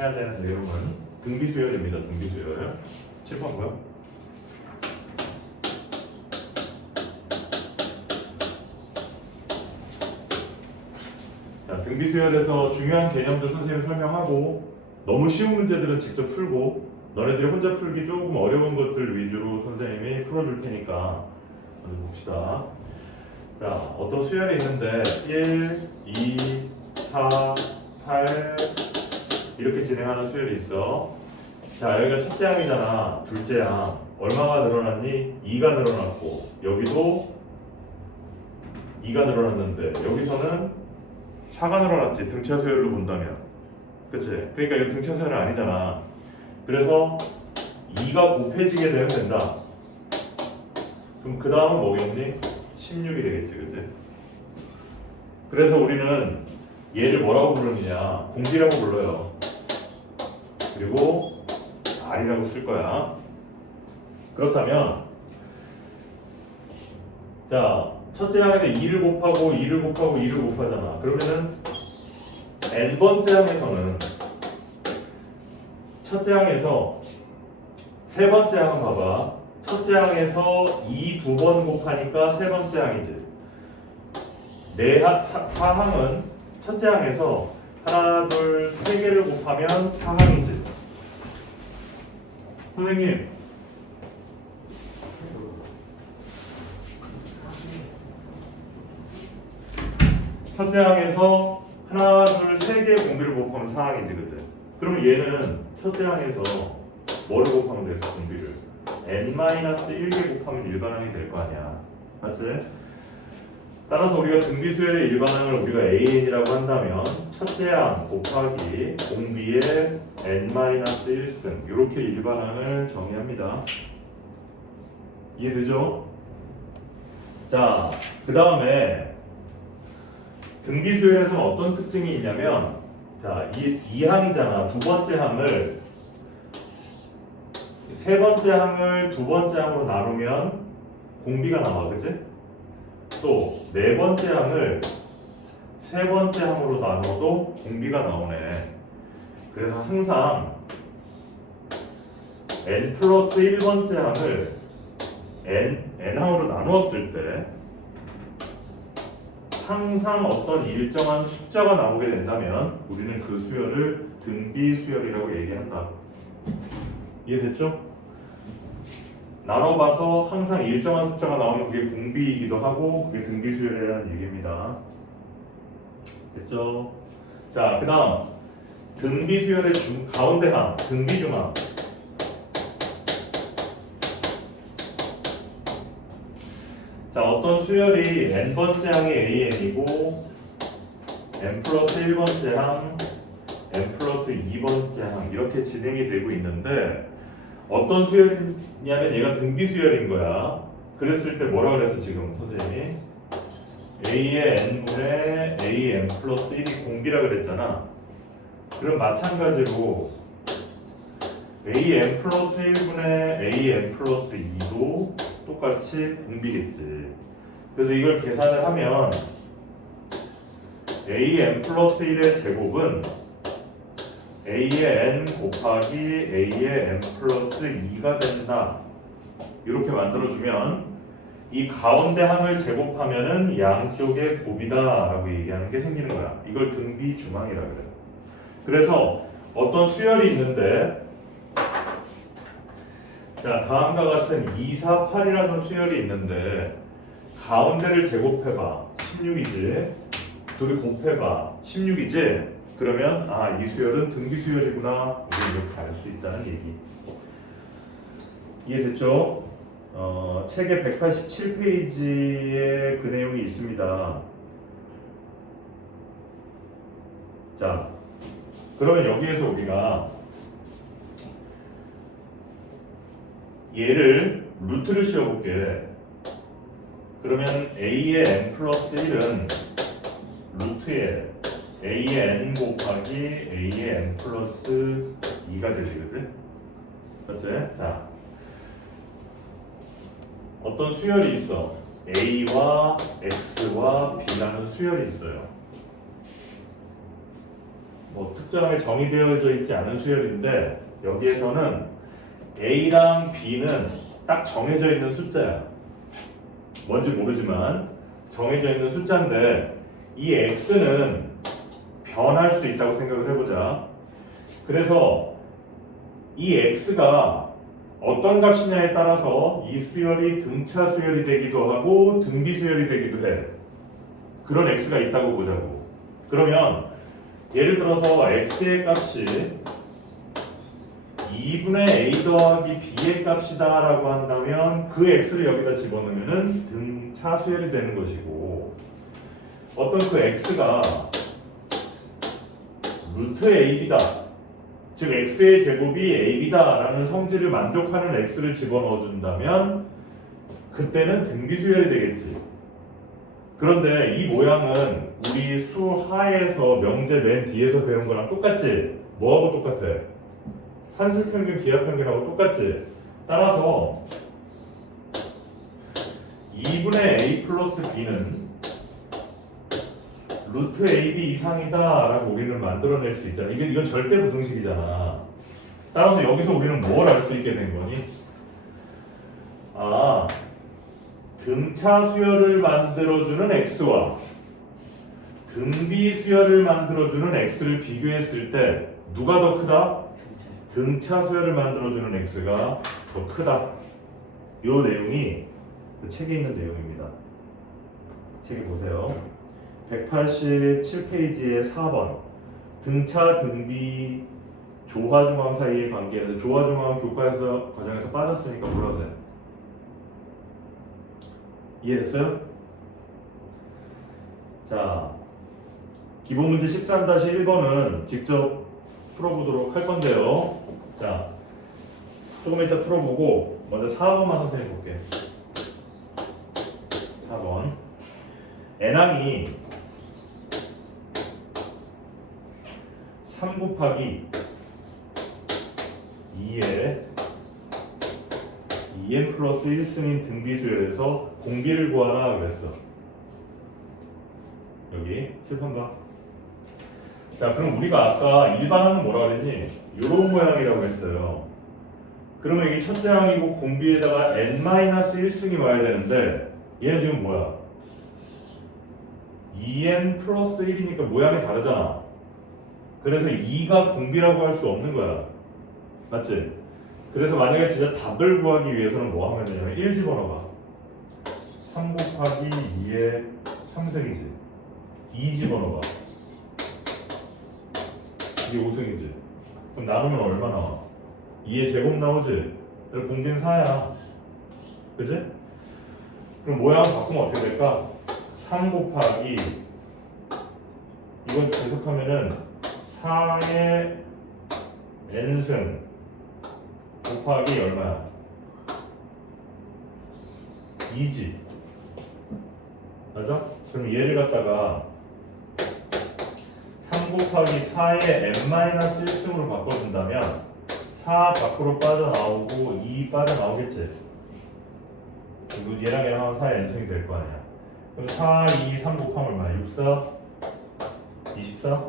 해야 되는 내용은 등비수열입니다. 등비수열. 칠판고요. 자, 등비수열에서 중요한 개념도 선생님이 설명하고 너무 쉬운 문제들은 직접 풀고 너네들이 혼자 풀기 조금 어려운 것들 위주로 선생님이 풀어줄 테니까 먼저 봅시다. 자, 어떤 수열이 있는데 1, 2, 4, 8 이렇게 진행하는 수열이 있어. 자, 여기가 첫째 항이잖아. 둘째 항. 얼마가 늘어났니? 2가 늘어났고 여기도 2가 늘어났는데 여기서는 4가 늘어났지. 등차 수열로 본다면. 그치? 그러니까 이거 등차 수열은 아니잖아. 그래서 2가 곱해지게 되면 된다. 그럼 그 다음은 뭐겠니? 16이 되겠지, 그치? 그래서 우리는 얘를 뭐라고 부르느냐? 공비라고 불러요. 그리고 R이라고 쓸 거야. 그렇다면 자, 첫째 항에서 2를 곱하고 2를 곱하고 2를 곱하잖아. 그러면은 n번째 항에서는 첫째 항에서 세 번째 항 봐봐. 첫째 항에서 2 두 번 곱하니까 세 번째 항이지. 사항은 첫째 항에서 하나, 둘, 세 개를 곱하면 사항이지. 선생님, 첫째 항에서 하나, 둘, 세 개 공비를 곱하면 사항이지, 그치? 그러면 얘는 첫째 항에서 뭐를 곱하면 돼서 공비를? n-1개 곱하면 일반항이 될 거 아니야. 맞지? 따라서 우리가 등비수열의 일반항을 우리가 an이라고 한다면 첫째 항 곱하기 공비의 n-1승 이렇게 일반항을 정의합니다. 이해되죠? 자, 그 다음에 등비수열에서는 어떤 특징이 있냐면 자, 이 항이잖아. 두 번째 항을 세 번째 항을 두 번째 항으로 나누면 공비가 나와, 그치? 또 네 번째 항을 세 번째 항으로 나눠도 공비가 나오네. 그래서 항상 n 플러스 1번째 항을 n항으로 나누었을 때 항상 어떤 일정한 숫자가 나오게 된다면 우리는 그 수열을 등비수열이라고 얘기한다. 이해됐죠? 나눠봐서 항상 일정한 숫자가 나오면 그게 공비이기도 하고 그게 등비수열이라는 얘기입니다. 됐죠? 자, 그 다음 등비수열의 가운데 항, 등비중항. 자, 어떤 수열이 n번째 항이 an이고 n 플러스 1번째 항, n 플러스 2번째 항 이렇게 진행이 되고 있는데 어떤 수열이냐면 얘가 등비수열인 거야. 그랬을 때 뭐라 그랬어 지금 선생님이? a의 n분의 a n 플러스 1이 공비라 그랬잖아. 그럼 마찬가지로 a n 플러스 1분의 a n 플러스 2도 똑같이 공비겠지. 그래서 이걸 계산을 하면 a n 플러스 1의 제곱은 a의 n 곱하기 a의 n 플러스 2가 된다. 이렇게 만들어주면 이 가운데 항을 제곱하면은 양쪽의 곱이다라고 얘기하는 게 생기는 거야. 이걸 등비중항이라고 그래요. 그래서 어떤 수열이 있는데 자, 다음과 같은 2, 4, 8이라는 수열이 있는데 가운데를 제곱해봐. 16이지. 둘이 곱해봐. 16이지. 그러면 이 수열은 등비수열이구나. 우리 이렇게 알 수 있다는 얘기. 이해됐죠? 책의 187페이지에 그 내용이 있습니다. 자, 그러면 여기에서 우리가 얘를 루트를 씌워볼게. 그러면 a의 n 플러스 1은 루트에 a의 n 곱하기 a의 n 플러스 2가 되지, 그치? 맞지? 자, 어떤 수열이 있어. a와 x와 b라는 수열이 있어요. 뭐 특정하게 정의되어져 있지 않은 수열인데 여기에서는 A랑 B는 딱 정해져 있는 숫자야. 뭔지 모르지만 정해져 있는 숫자인데 이 X는 변할 수 있다고 생각을 해보자. 그래서 이 X가 어떤 값이냐에 따라서 이 수열이 등차 수열이 되기도 하고 등비 수열이 되기도 해. 그런 X가 있다고 보자고. 그러면 예를 들어서 X의 값이 2분의 A 더하기 B의 값이다 라고 한다면 그 X를 여기다 집어넣으면 등차 수열이 되는 것이고, 어떤 그 X가 루트 AB다, 즉 X의 제곱이 AB다 라는 성질을 만족하는 X를 집어넣어 준다면 그때는 등비 수열이 되겠지. 그런데 이 모양은 우리 수하에서 명제 맨 뒤에서 배운 거랑 똑같지? 뭐하고 똑같아? 산술평균, 기하평균하고 똑같지? 따라서 2분의 A 플러스 B는 루트 AB 이상이다 라고 우리는 만들어낼 수 있잖아. 이건 절대 부등식이잖아. 따라서 여기서 우리는 뭘 알 수 있게 된 거니? 아, 등차 수열을 만들어주는 X와 등비 수열을 만들어주는 X를 비교했을 때 누가 더 크다? 등차 수열을 만들어주는 X가 더 크다. 이 내용이 그 책에 있는 내용입니다. 책에 보세요. 187페이지의 4번 등차 등비 조화중앙 사이의 관계는 조화중앙 교과에서 과정에서 빠졌으니까 몰라도 돼. 이해됐어요? 자, 기본문제 13-1번은 직접 풀어보도록 할 건데요. 자, 조금 이따 풀어보고 먼저 4번만 선생님 볼게. 4번 N항이 3 곱하기 2에 2n 플러스 1승인 등비수열에서 공비를 구하라 그랬어. 여기 칠판 봐. 자, 그럼 우리가 아까 일반항은 뭐라 그랬니? 요런 모양이라고 했어요. 그러면 이게 첫째 항이고 공비에다가 n-1승이 와야 되는데 얘는 지금 뭐야? 2n 플러스 1이니까 모양이 다르잖아. 그래서 2가 공비라고 할 수 없는 거야. 맞지? 그래서 만약에 진짜 답을 구하기 위해서는 뭐 하면 되냐면 1 집어넣어봐. 3 곱하기 2의 3승이지. 2 집어넣어봐. 이게 5승이지. 그럼 나누면 얼마 나와? 2의 제곱 나오지? 그래서 공비는 4야. 그치? 그럼 모양 바꾸면 어떻게 될까? 3 곱하기 이건 계속하면은 4의 n승 곱하기 얼마야? 2지. 맞아? 그럼 얘를 갖다가 3 곱하기 4의 n-1승으로 바꿔준다면 4 밖으로 빠져나오고 2 빠져나오겠지? 그리고 얘랑 하면 4의 n승이 될 거 아니야. 그럼 4, 2, 3 곱하면 얼마야? 6, 4, 24?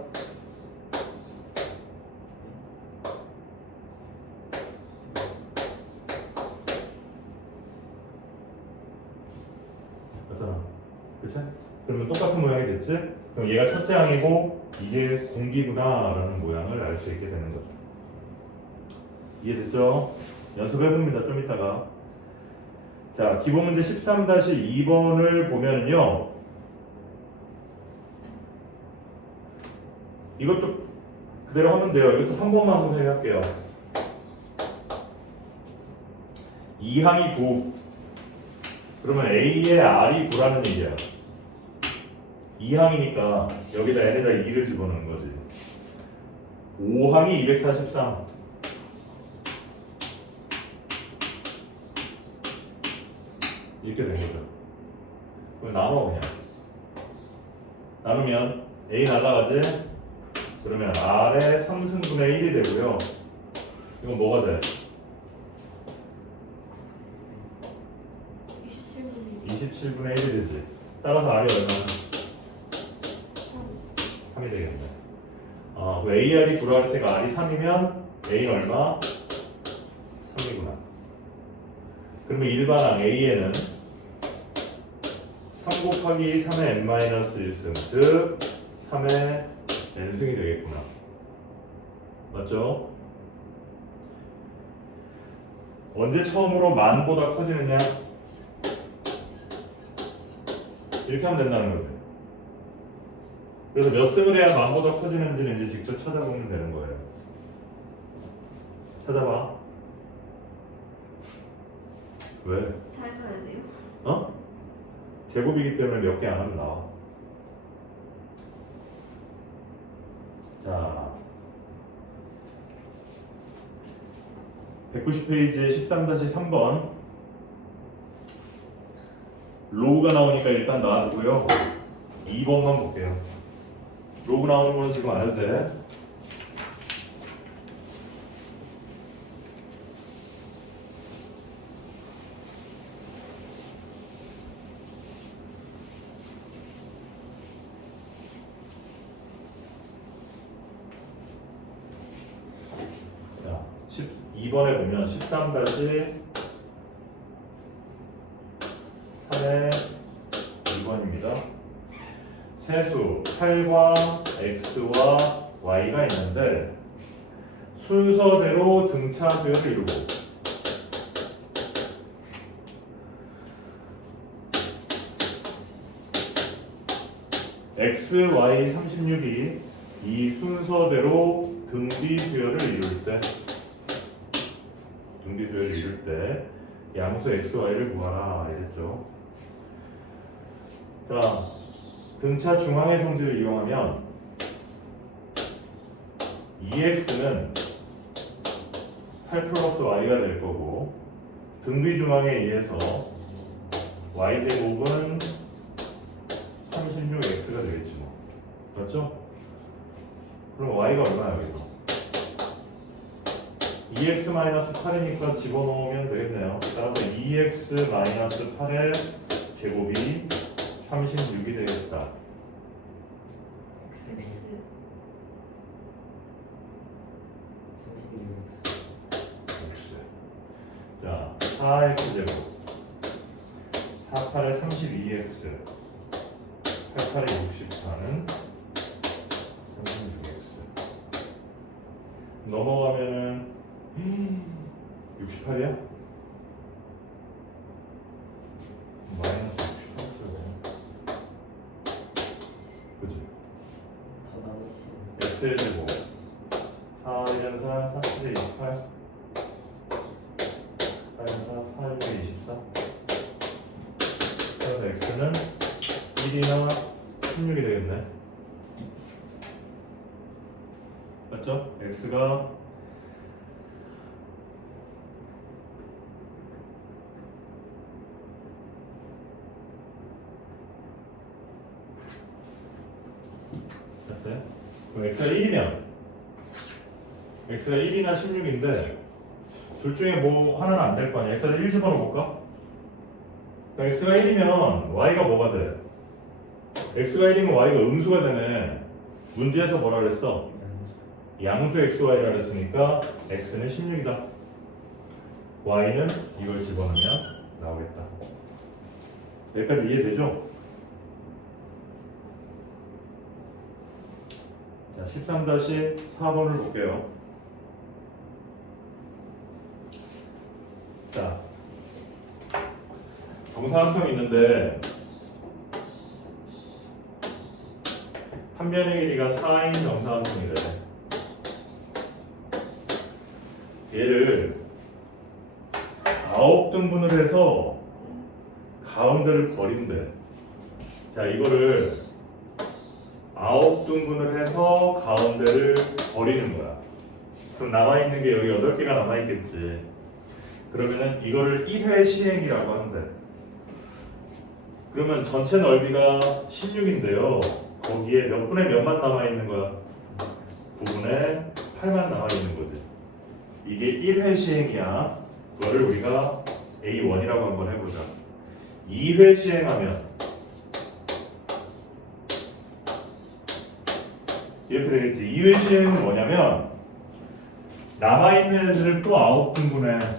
맞잖아. 그치? 그러면 똑같은 모양이 됐지? 그럼 얘가 첫째 항이고 이게 공기구나 라는 모양을 알 수 있게 되는 거죠. 이해됐죠? 연습해봅니다. 좀 이따가. 자, 기본문제 13-2번을 보면요, 이것도 그대로 하면 돼요. 이것도 3번만 선생님 할게요. 2항이 9. 그러면 A의 R이 9라는 얘기야. 2항이니까 여기다 N에다 2를 집어넣는 거지. 5항이 243. 이렇게 된 거죠. 그럼 나눠 그냥. 나누면 A 날라가지? 그러면 R의 3승분의 1이 되고요. 이건 뭐가 돼? 27분의 1이 되지. 따라서 R이 얼마나? 3이 되겠네. AR이 구라할 때가 R이 3이면 A는 얼마? 3이구나. 그러면 일반항 A에는 3 곱하기 3의 n-1승, 즉 3의 n승이 되겠구나. 맞죠? 언제 처음으로 만보다 커지느냐? 이렇게 하면 된다는 거지. 그래서 몇 승을 해야 만보다 커지는지는 이제 직접 찾아보면 되는 거예요. 찾아봐. 왜? 잘 가야 돼요? 어? 제곱이기 때문에 몇 개 안 하면 나와. 자, 190페이지에 13-3번 로그가 나오니까 일단 놔두고요. 2번만 볼게요. 로그 나오는 거는 지금 안 해도 돼. 자, 12번에 보면 13-3의 2번입니다. 세수 8과 x와 y가 있는데 순서대로 등차 수열을 이루고 x, y 36이 이 순서대로 등비 수열을 이룰 때 양수 x, y를 구하라 이랬죠. 자, 등차 중앙의 성질을 이용하면 2x는 8 플러스 y가 될 거고 등비 중앙에 의해서 y제곱은 36x가 되겠지 뭐. 맞죠? 그럼 y가 얼마야 여기서? 2x-8이니까 집어넣으면 되겠네요. 따라서 2x-8의 제곱이 36이 되겠다. X. x. 자, 4x 제곱. 4, 8에 32x. 8, 8에 64는 36x. 넘어가면은 68이야? 마이너스 68. 그치? x의 제곱 4, 1은 4, 4, 7에 28 8은 4, 4, 6에 24 그래서 x는 1이나 16이 되겠네. 맞죠? x가 그럼 x가 1이면 x가 1이나 16인데 둘 중에 뭐 하나는 안 될 거 아니야. x를 1 집어넣어볼까? 그러니까 x가 1이면 y가 뭐가 돼? x가 1이면 y가 음수가 되네. 문제에서 뭐라 그랬어? 양수 xy라 그랬으니까 x는 16이다. y는 이걸 집어넣으면 나오겠다. 여기까지 이해되죠? 자, 13-4번을 볼게요. 자, 정사각형이 있는데 한 변의 길이가 4인 정사각형이래. 얘를 9등분을 해서 가운데를 버린대. 자, 이거를 9등분을 해서 가운데를 버리는 거야. 그럼 남아있는 게 여기 8개가 남아있겠지. 그러면은 이거를 1회 시행이라고 하는데, 그러면 전체 넓이가 16인데요. 거기에 몇 분의 몇만 남아있는 거야? 9분의 8만 남아있는 거지. 이게 1회 시행이야. 그거를 우리가 A1이라고 한번 해보자. 2회 시행하면 이렇게 되겠지. 2회 시행은 뭐냐면 남아있는 애들을 또 9등분해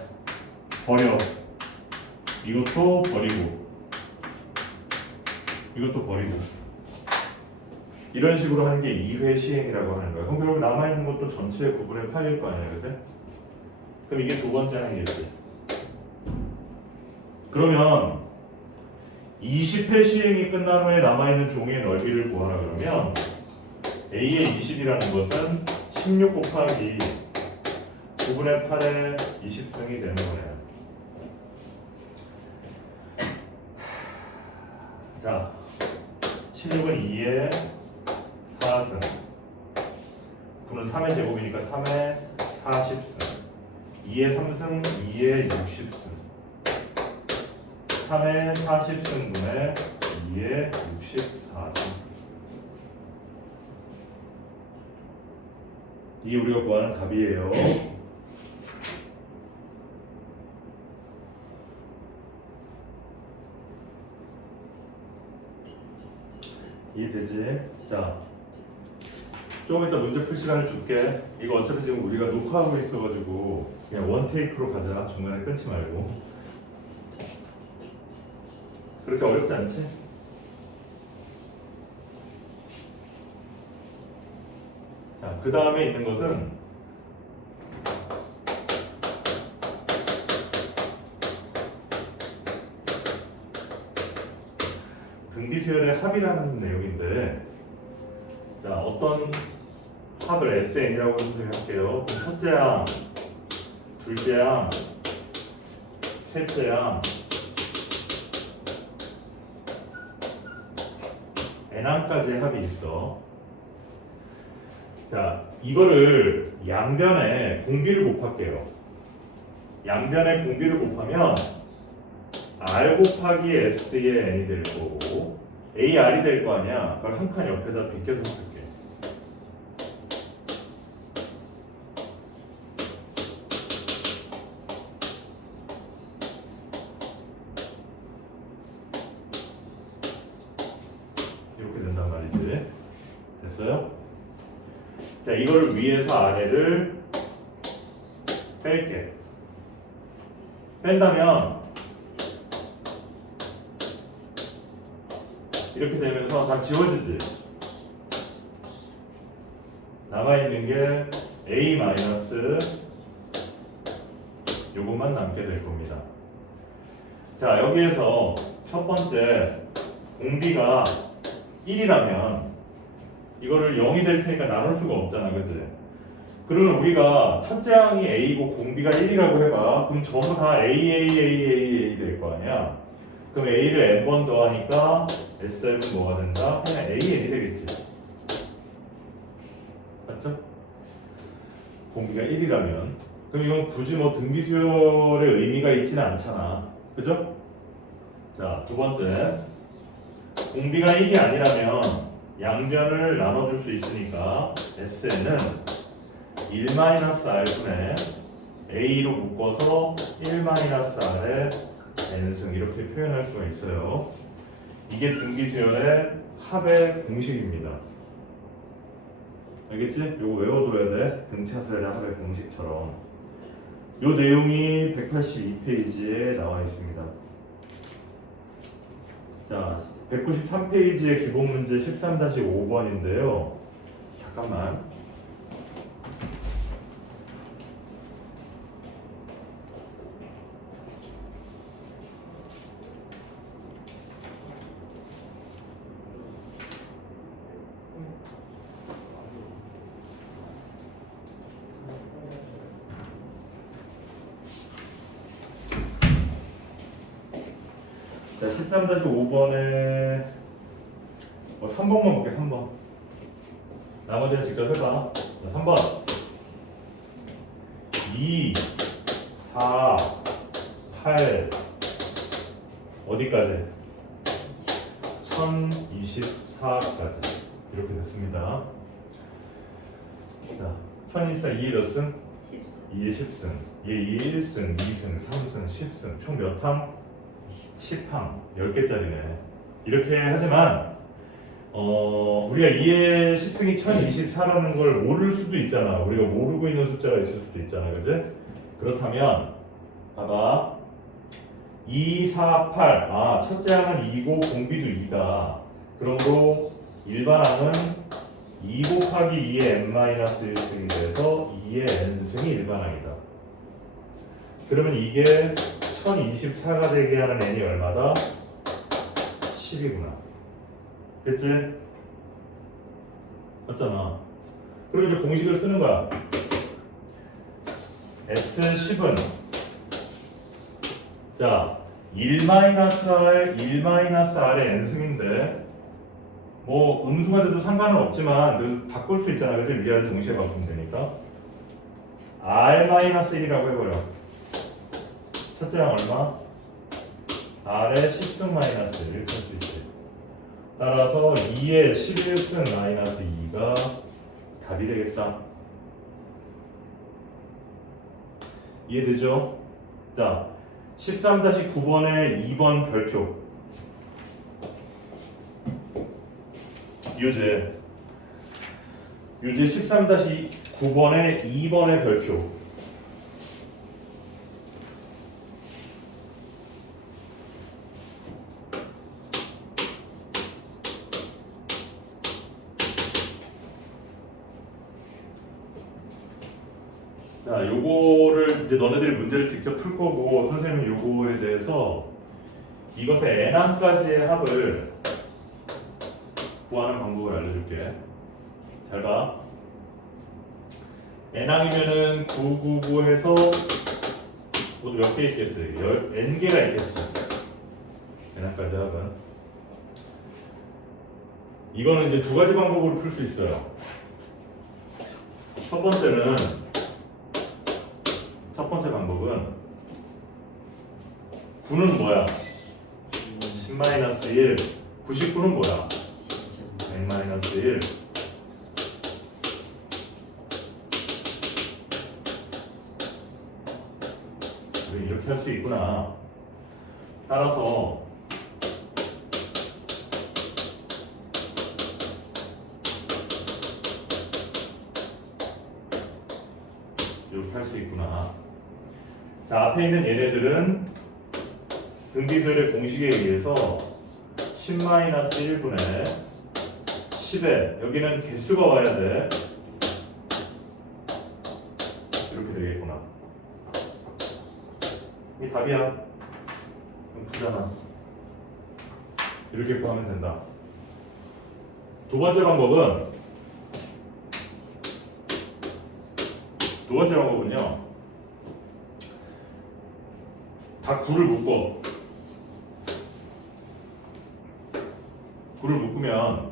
버려. 이것도 버리고 이것도 버리고 이런 식으로 하는 게 2회 시행이라고 하는 거야. 그럼 결국 남아있는 것도 전체 9분의 8일 거 아니야, 그치? 그럼 이게 두 번째 항이겠지. 그러면 20회 시행이 끝난 후에 남아있는 종이의 넓이를 구하라 그러면 A의 20이라는 것은 16 곱하기 9분의 8의 20승이 되는 거네요. 자, 16은 2의 4승, 9는 3의 제곱이니까 3의 40승, 2의 3승, 2의 60승, 3의 40승분의 2의 64승. 이게 우리가 구하는 답이에요. 이해되지? 자, 조금 이따 문제 풀 시간을 줄게. 이거 어차피 지금 우리가 녹화하고 있어가지고 그냥 원 테이크로 가자. 중간에 끊지 말고. 그렇게 어렵지 않지? 자, 그 다음에 있는 것은 등비수열의 합이라는 내용인데, 자, 어떤 합을 SN이라고 생각할게요. 첫째 항, 둘째 항, 셋째 항, N항까지의 합이 있어. 자, 이거를 양변에 공비를 곱할게요. 양변에 공비를 곱하면 R 곱하기 S의 N이 될 거고 AR이 될 거 아니야. 그걸 한 칸 옆에다 비껴서 쓸게. 이렇게 된단 말이지. 됐어요? 자, 이거를 위에서 아래를 뺄게. 뺀다면 이렇게 되면서 다 지워지지. 남아있는 게 A 마이너스 요것만 남게 될 겁니다. 자, 여기에서 첫 번째 공비가 1이라면 이거를 0이 될 테니까 나눌 수가 없잖아, 그치? 그러면 우리가 첫째 항이 A고 공비가 1이라고 해봐. 그럼 전부 다 A 될 거 아니야? 그럼 A를 N번 더하니까 SM은 뭐가 된다? 그냥 AN이 되겠지. 맞죠? 공비가 1이라면 그럼 이건 굳이 뭐 등비수열의 의미가 있지는 않잖아. 그죠? 자, 두 번째 공비가 1이 아니라면 양변을 나눠줄 수 있으니까 SN은 1-R분의 A로 묶어서 1-R의 N승 이렇게 표현할 수가 있어요. 이게 등비수열의 합의 공식입니다. 알겠지? 요거 외워둬야 돼. 등차수열의 합의 공식처럼. 요 내용이 182페이지에 나와 있습니다. 자, 193페이지의 기본 문제 13-5번인데요. 잠깐만. 자, 13-5번에 3번만 볼게. 3번 나머지는 직접 해봐. 자, 3번 2, 4, 8 어디까지? 1024까지 이렇게 됐습니다. 자, 1024 2의 몇 승? 2의 10승. 얘 2의 1승, 2승, 3승, 10승 총 몇 항? 10항, 10개짜리네. 이렇게 하지만 우리가 2의 10승이 1024라는 걸 모를 수도 있잖아. 우리가 모르고 있는 숫자가 있을 수도 있잖아. 그지? 그렇다면 봐봐. 2, 4, 8. 아, 첫째 항은 2고 공비도 2다. 그러므로 일반항은 2 곱하기 2의 n-1승이 돼서 2의 n승이 일반항이다. 그러면 이게 1024가 되게 하는 n이 얼마다? 10이구나. 됐지? 맞잖아. 그리고 이제 공식을 쓰는 거야. S10은 자 1-R, 1-R의 n승인데 뭐 음수가 돼도 상관은 없지만 바꿀 수 있잖아. 그래서 위아래 동시에 바꾸면 되니까 R-1이라고 해버려. 첫째 항 얼마? R의 10승 마이너스 1 할 수 있지. 따라서 2의 11승 마이너스 2가 답이 되겠다. 이해되죠? 자, 13-9번의 2번 별표. 유제 13-9번의 2번의 별표. 자, 요거를 이제 너네들이 문제를 직접 풀 거고 선생님은 요거에 대해서 이것의 n항까지의 합을 구하는 방법을 알려줄게. 잘 봐. n항이면은 999 해서 모두 몇 개 있겠어요? n개가 있겠지. n항까지 합은. 이거는 이제 두 가지 방법으로 풀 수 있어요. 첫 번째 방법은 9는 뭐야? 10-1 99는 뭐야? 100-1 이렇게 할 수 있구나. 따라서 이렇게 할 수 있구나. 자, 앞에 있는 얘네들은 등비수열의 공식에 의해서 10-1분의 10에 여기는 개수가 와야 돼. 이렇게 되겠구나. 이 답이야. 그럼 푸잖아. 이렇게 구하면 된다. 두 번째 방법은요. 다 9를 묶어. 9를 묶으면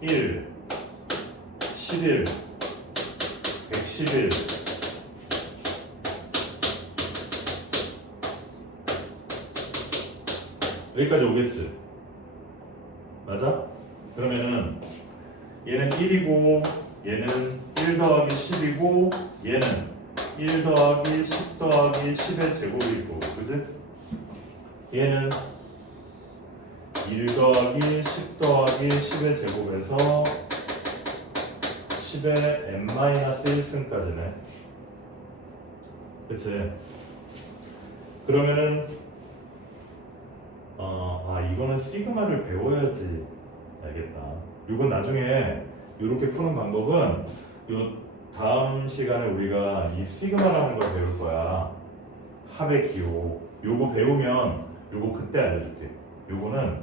1, 11, 111 여기까지 오겠지? 맞아? 그러면은 얘는 1이고 얘는 1 더하기 10이고 얘는 1 더하기 10 더하기 10의 제곱이고 그지? 얘는 1 더하기 10 더하기 10의 제곱에서 10의 n-1승까지네. 그치? 그러면은 이거는 시그마를 배워야지 알겠다. 이건 나중에 이렇게 푸는 방법은 요 다음 시간에 우리가 이 시그마라는 걸 배울 거야. 합의 기호. 요거 배우면 요거 그때 알려줄게. 요거는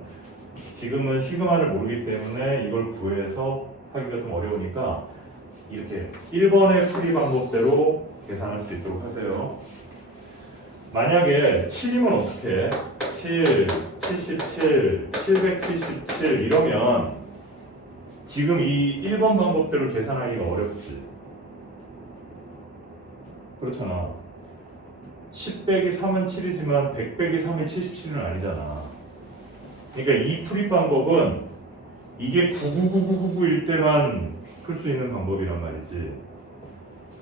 지금은 시그마를 모르기 때문에 이걸 구해서 하기가 좀 어려우니까 이렇게 1번의 풀이 방법대로 계산할 수 있도록 하세요. 만약에 7이면 어떻게 해? 7, 77, 777 이러면 지금 이 1번 방법대로 계산하기가 어렵지. 그렇잖아. 10 빼기 3은 7이지만 100 빼기 3이 77은 아니잖아. 그러니까 이 풀이 방법은 이게 99999일 때만 풀 수 있는 방법이란 말이지.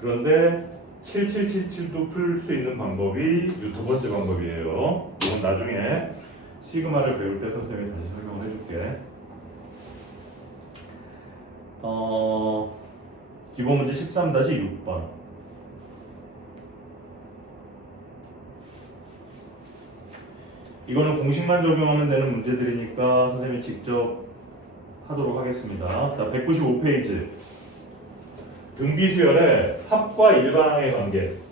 그런데 7777도 풀 수 있는 방법이 이 두 번째 방법이에요. 이건 나중에 시그마를 배울 때 선생님이 다시 설명을 해줄게. 기본 문제 13-6번. 이거는 공식만 적용하면 되는 문제들이니까 선생님이 직접 하도록 하겠습니다. 자, 195페이지. 등비수열의 합과 일반항의 관계.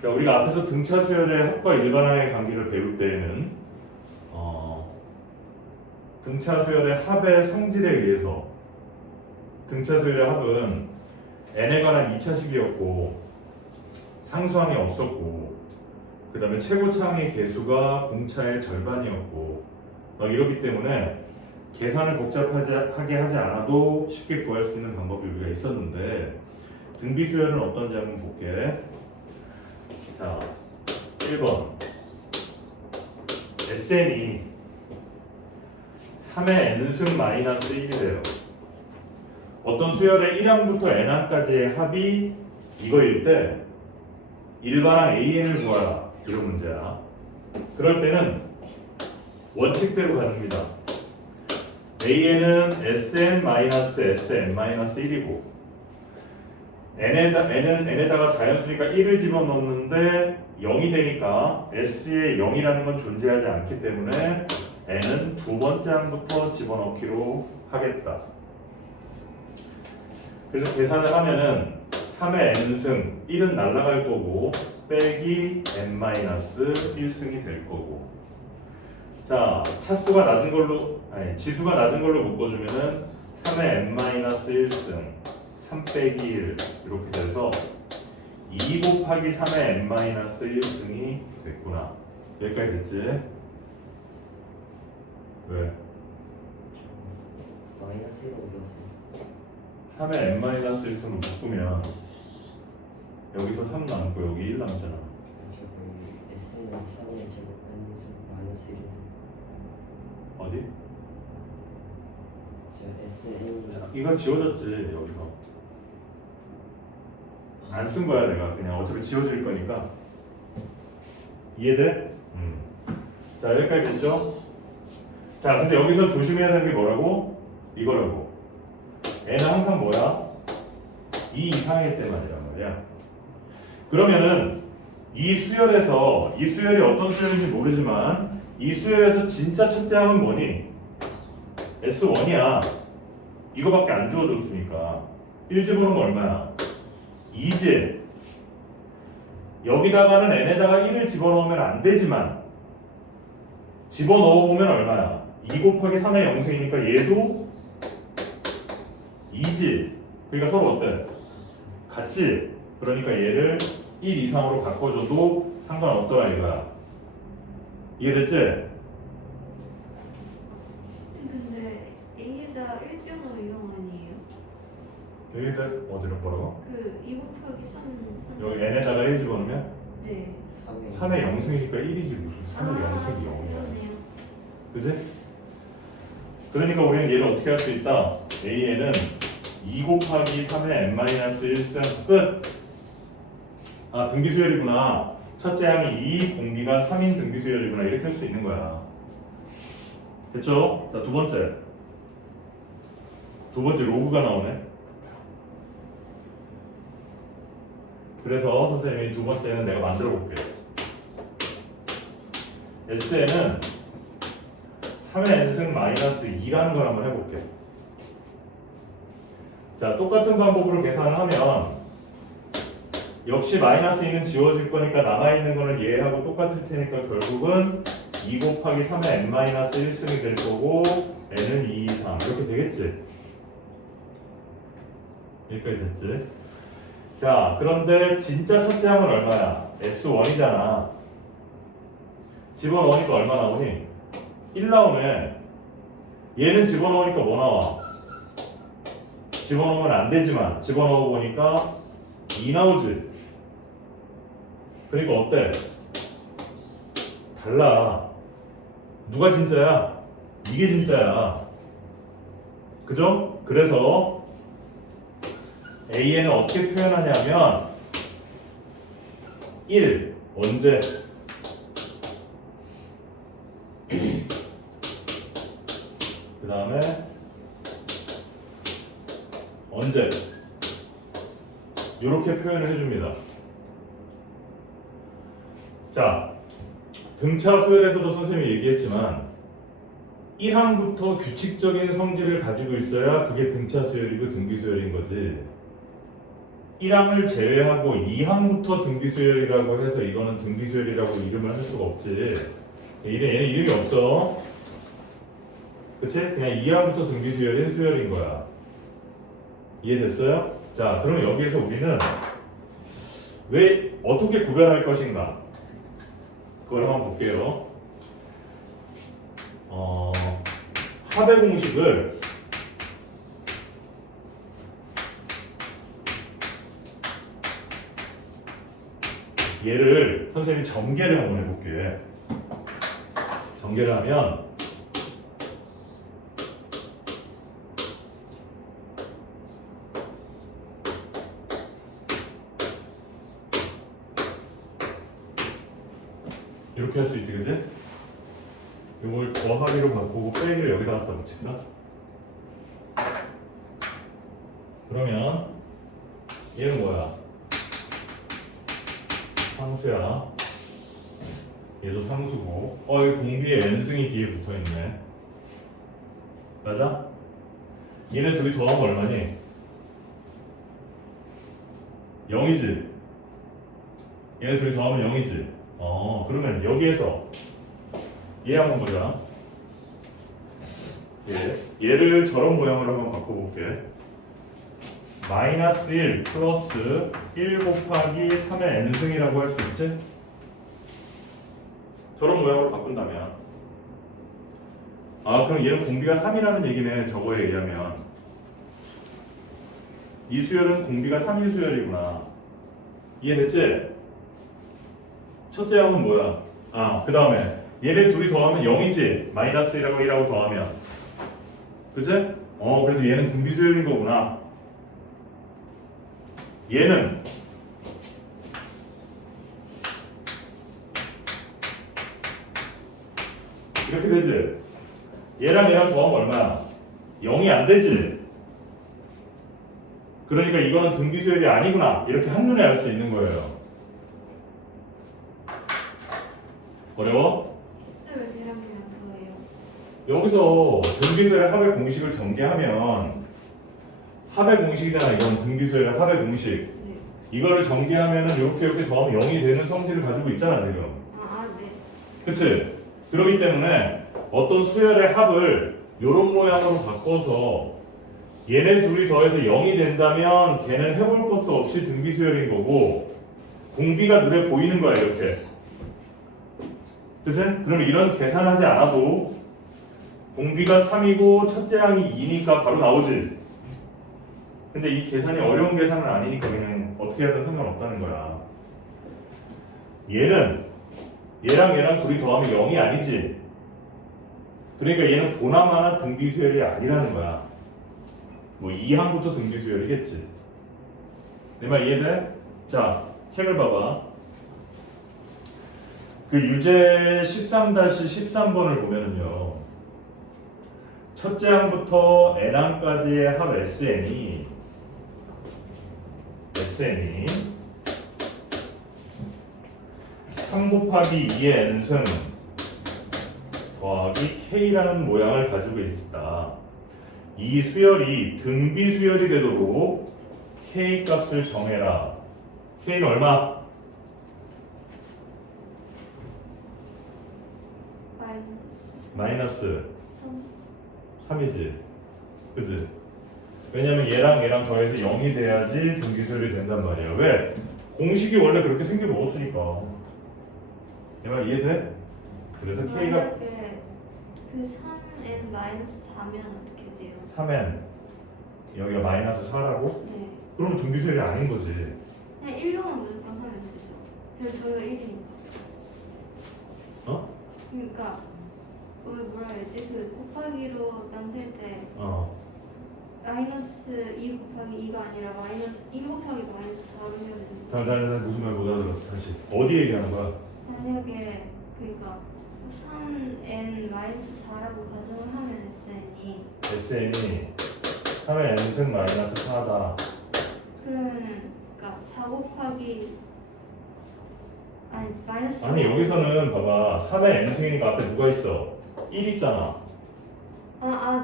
자, 우리가 앞에서 등차 수열의 합과 일반항의 관계를 배울 때에는 등차 수열의 합의 성질에 의해서 등차 수열의 합은 n에 관한 2차식이었고 상수항이 없었고 그 다음에 최고차항의 개수가 공차의 절반이었고 막 이렇기 때문에 계산을 복잡하게 하지 않아도 쉽게 구할 수 있는 방법이 우리가 있었는데 등비수열은 어떤지 한번 볼게. 자, 1번 SN이 3의 n승 마이너스 1이래요. 어떤 수열의 1항부터 n항까지의 합이 이거일 때 일반항 AN을 구하라 이런 문제야. 그럴 때는 원칙대로 갑니다. AN은 SN-SN-1이고 n에다가 자연수니까 1을 집어넣는데 0이 되니까 S에 0이라는 건 존재하지 않기 때문에 n은 두 번째 항부터 집어넣기로 하겠다. 그래서 계산을 하면은 3의 n승 1은 날아갈 거고 빼기 n-1승이 될 거고. 자, 차수가 낮은 걸로 지수가 낮은 걸로 묶어주면은 3의 n-1승 3 빼기 1 이렇게 돼서 2 곱하기 3의 n-1승이 됐구나. 여기까지 됐지? 왜? 마이너스 1로 옮겼어요. 3의 n-1승을 묶으면 여기서 3 남고 여기 1 남잖아. 지금 S는 3의 제곱 N승 마이너스 1이네. 어디? 저 SN 이거 지워졌지 여기서. 안 쓴 거야 내가. 그냥 어차피 지워질 거니까. 이해돼? 자, 여기까지 됐죠? 자, 근데 여기서 조심해야 되는 게 뭐라고? 이거라고. n은 항상 뭐야? 2 이상일 때만이란 말이야. 그러면은 이 수열이 어떤 수열인지 모르지만 이 수열에서 진짜 첫째 항은 뭐니? S1이야. 이거밖에 안 주어졌으니까 1 집어넣으면 얼마야? 2지. 여기다가는 n에다가 1을 집어넣으면 안 되지만 집어넣어보면 얼마야? 2 곱하기 3의 영승이니까 얘도 2지. 그러니까 서로 어때? 같지? 그러니까 얘를 1 이상으로 바꿔줘도 상관없더라 이거야. 이해됐지? 근데 A에다 1.5 이용 아니에요? 여기다 어디로 뭐라고? 그 2 곱하기 3 여기 n에다가 1 집어넣으면 네. 3의 영승이니까 1이지 무슨 3의 영승이 0이야. 그러네요. 그지? 그러니까 우리는 얘를 어떻게 할 수 있다? AN은 2 곱하기 3의 n-1승 끝! 아, 등비수열이구나. 첫째 항이 2, 공비가 3인 등비수열이구나. 이렇게 할 수 있는 거야. 됐죠? 자, 두 번째 로그가 나오네. 그래서 선생님이 두 번째는 내가 만들어 볼게. SN은 3의 n승 마이너스 2라는 걸 한번 해볼게. 자, 똑같은 방법으로 계산을 하면 역시 마이너스 2는 지워질 거니까 남아있는 거는 얘하고 똑같을 테니까 결국은 2 곱하기 3의 n-1승이 될 거고 n은 2 이상 이렇게 되겠지? 여기까지 됐지? 자, 그런데 진짜 첫째 항은 얼마야? S1이잖아. 집어넣으니까 얼마 나오니? 1 나오네. 얘는 집어넣으니까 뭐 나와? 집어넣으면 안 되지만 집어넣어 보니까 2 나오지. 그러니까 어때? 달라. 누가 진짜야? 이게 진짜야. 그죠? 그래서 a는 어떻게 표현하냐면 1 언제 그 다음에 언제 이렇게 표현을 해줍니다. 자, 등차 수열에서도 선생님이 얘기했지만 1항부터 규칙적인 성질을 가지고 있어야 그게 등차 수열이고 등비 수열인 거지. 1항을 제외하고 2항부터 등비 수열이라고 해서 이거는 등비 수열이라고 이름을 할 수가 없지. 얘는 이름이 없어. 그치? 그냥 2항부터 등비 수열인 수열인 거야. 이해됐어요? 자, 그럼 여기에서 우리는 왜 어떻게 구별할 것인가? 그걸 한번 볼게요. 합의 공식을 얘를 선생님이 전개를 한번 해볼게. 전개를 하면 이렇게 할 수 있지, 그지? 이걸 더하기로 바꾸고 빼기를 여기다 갖다 붙인다. 그러면 얘는 뭐야? 상수야. 얘도 상수고. 여기 공비에 n승이 뒤에 붙어있네. 맞아? 얘네 둘이 더하면 얼마니? 0이지? 얘네 둘이 더하면 0이지? 그러면 여기에서 얘 한번 보자. 얘를 저런 모양으로 한번 바꿔볼게. 마이너스 1 플러스 1 곱하기 3의 n승이라고 할 수 있지? 저런 모양으로 바꾼다면 그럼 얘는 공비가 3이라는 얘기네. 저거에 의하면 이 수열은 공비가 3인 수열이구나. 이해됐지? 첫째 항은 뭐야? 그 다음에 얘네 둘이 더하면 0이지? 마이너스 1하고 1하고 더하면 그치? 그래서 얘는 등비 수열인 거구나. 얘는 이렇게 되지? 얘랑 더하면 얼마야? 0이 안 되지? 그러니까 이거는 등비 수열이 아니구나. 이렇게 한눈에 알 수 있는 거예요. 어려워? 왜 얘랑 더해요? 여기서 등비수열의 합의 공식을 전개하면 합의 공식이잖아. 이건 등비수열의 합의 공식. 네. 이거를 전개하면은 이렇게 더하면 0이 되는 성질을 가지고 있잖아 지금. 네. 그치? 그렇기 때문에 어떤 수열의 합을 이런 모양으로 바꿔서 얘네 둘이 더해서 0이 된다면 걔는 해볼 것도 없이 등비수열인 거고 공비가 눈에 보이는 거야 이렇게. 그치? 그럼 이런 계산하지 않아도 공비가 3이고 첫째 항이 2니까 바로 나오지. 근데 이 계산이 어려운 계산은 아니니까 그냥 어떻게 하든 상관없다는 거야. 얘는 얘랑 둘이 더하면 0이 아니지. 그러니까 얘는 보나마나 등비수열이 아니라는 거야. 뭐 2항부터 등비수열이겠지. 내 말 이해돼? 자, 책을 봐봐. 그 유제 13-13번을 보면은요. 첫째 항부터 n항까지의 합 SN이 3 곱하기 2의 n승 더하기 k라는 모양을 가지고 있다. 이 수열이 등비 수열이 되도록 k 값을 정해라. k는 얼마? 마이너스 3이지. 그치? 왜냐면 얘랑 더해서 0이 돼야지 등기수열이 된단 말이야. 왜? 공식이 원래 그렇게 생겨 먹었으니까. 내 말 이해돼? 그래서 k가 만약에 그 3n 마이너스 4면 어떻게 돼요? 3n 여기가 마이너스 4라고? 네. 그러면 등기수열이 아닌 거지. 그냥 1로만 무조건 하면 되죠. 그래서 저희가 1이니까. 그러니까 뭐라 해야지? 그 곱하기로 만들 때 마이너스 2 곱하기 2가 아니라 마이너스 1 곱하기 마이너스 4면 잠깐 무슨 말 못 알아들었어. 다시 어디 얘기하는 거야? 만약에 그러니까 3n 마이너스 4라고 가정을 하면 SN이 SN이 3의 n승 마이너스 4다. 그러면은 그러니까 4 곱하기 아니 마이너스 아니 여기서는 봐봐 3의 n승이니까 앞에 누가 있어? 1 있잖아.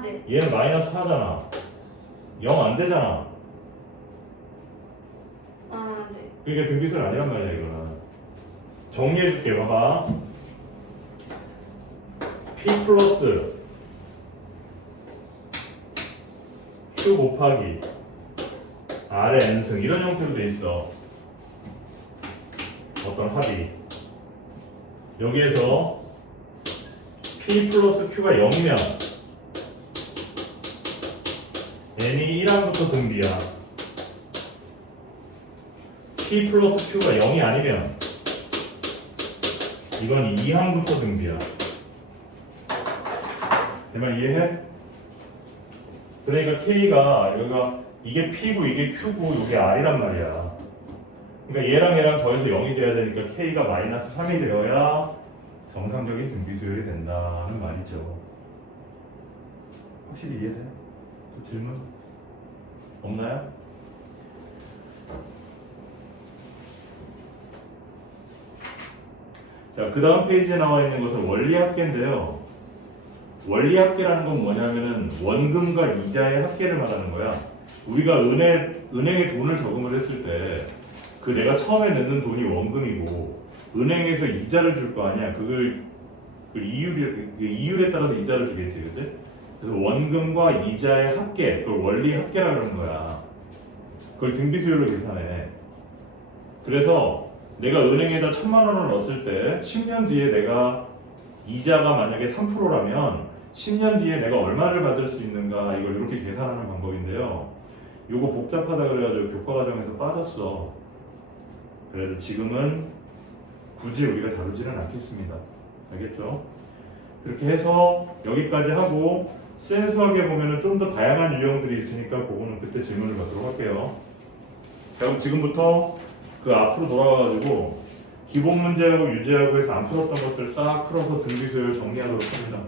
네. 얘는 마이너스 4잖아. 0 안 되잖아. 네. 그게 등비술 아니란 말이야 이거는. 정리해줄게. 봐봐. P 플러스 Q 곱하기 R의 n승 이런 형태로 돼 있어. 어떤 합이. 여기에서 P 플러스 Q가 0이면 n이 1항부터 등비야. P 플러스 Q가 0이 아니면 이건 2항부터 등비야. 내 말 이해해? 그러니까 K가 여기가 이게 P고 이게 Q고 이게 R이란 말이야. 그러니까 얘랑 더해서 0이 돼야 되니까 K가 마이너스 3이 되어야 정상적인 등비수열이 된다는 말이죠. 확실히 이해돼? 또 질문? 없나요? 자, 그 다음 페이지에 나와 있는 것은 원리합계인데요. 원리합계라는 건 뭐냐면은 원금과 이자의 합계를 말하는 거야. 우리가 은행에 돈을 저금을 했을 때 그 내가 처음에 넣는 돈이 원금이고 은행에서 이자를 줄 거 아니야. 그걸 그 이율에 따라서 이자를 주겠지, 그치? 그래서 원금과 이자의 합계, 그걸 원리 합계라 그러는 거야. 그걸 등비수열로 계산해. 그래서 내가 은행에다 1,000만 원을 넣었을 때 10년 뒤에 내가 이자가 만약에 3%라면 10년 뒤에 내가 얼마를 받을 수 있는가 이걸 이렇게 계산하는 방법인데요. 요거 복잡하다 그래가지고 교과과정에서 빠졌어. 그래도 지금은 굳이 우리가 다루지는 않겠습니다. 알겠죠? 그렇게 해서 여기까지 하고 센수학에 보면은 좀 더 다양한 유형들이 있으니까 그거는 그때 질문을 받도록 할게요. 자, 그럼 지금부터 그 앞으로 돌아가가지고 기본 문제하고 유제하고에서 안 풀었던 것들 싹 풀어서 등비수열 정리하도록 합니다.